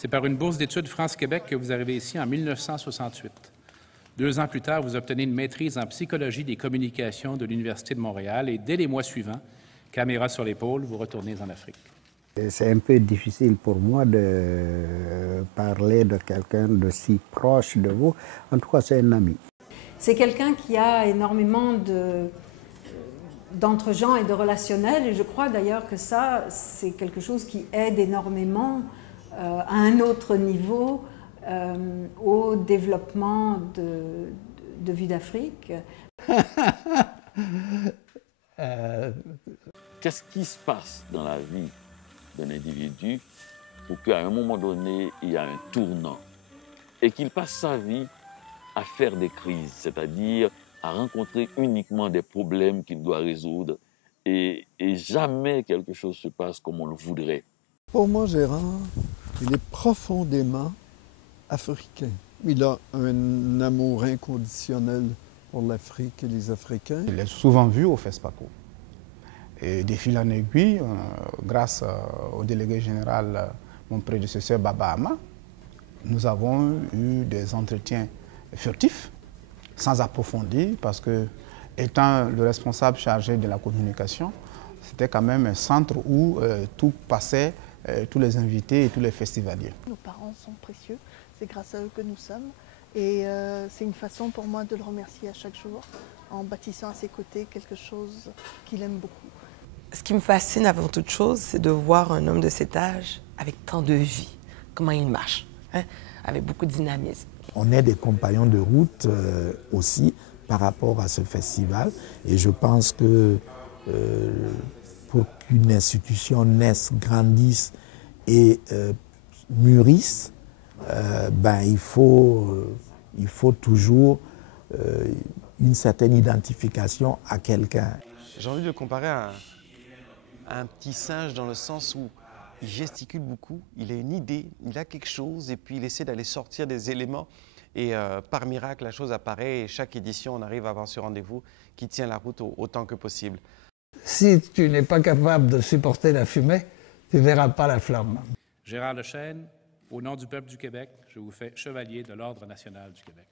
C'est par une bourse d'études France-Québec que vous arrivez ici en 1968. 2 ans plus tard, vous obtenez une maîtrise en psychologie des communications de l'Université de Montréal et dès les mois suivants, caméra sur l'épaule, vous retournez en Afrique. C'est un peu difficile pour moi de parler de quelqu'un de si proche de vous. En tout cas, c'est un ami. C'est quelqu'un qui a énormément d'entre-gens et de relationnel, et je crois d'ailleurs que ça, c'est quelque chose qui aide énormément à un autre niveau au développement de Vue d'Afrique. Qu'est-ce qui se passe dans la vie d'un individu pour qu'à un moment donné, il y a un tournant et qu'il passe sa vie à faire des crises, c'est-à-dire à rencontrer uniquement des problèmes qu'il doit résoudre et jamais quelque chose se passe comme on le voudrait. Pour moi, Gérard, il est profondément africain. Il a un amour inconditionnel pour l'Afrique et les Africains. Il est souvent vu au FESPACO. Et de fil en aiguille, grâce au délégué général, mon prédécesseur Baba Ama, nous avons eu des entretiens furtifs, sans approfondir, parce que, étant le responsable chargé de la communication, c'était quand même un centre où tout passait, tous les invités et tous les festivaliers. Nos parents sont précieux, c'est grâce à eux que nous sommes. Et c'est une façon pour moi de le remercier à chaque jour, en bâtissant à ses côtés quelque chose qu'il aime beaucoup. Ce qui me fascine avant toute chose, c'est de voir un homme de cet âge avec tant de vie, comment il marche, hein, avec beaucoup de dynamisme. On est des compagnons de route aussi par rapport à ce festival et je pense que pour qu'une institution naisse, grandisse et mûrisse, il faut toujours une certaine identification à quelqu'un. J'ai envie de le comparer à un petit singe dans le sens où il gesticule beaucoup, il a une idée, il a quelque chose et puis il essaie d'aller sortir des éléments et par miracle la chose apparaît et chaque édition on arrive à avoir ce rendez-vous qui tient la route autant que possible. Si tu n'es pas capable de supporter la fumée, tu ne verras pas la flamme. Gérard Lechêne, au nom du peuple du Québec, je vous fais chevalier de l'Ordre national du Québec.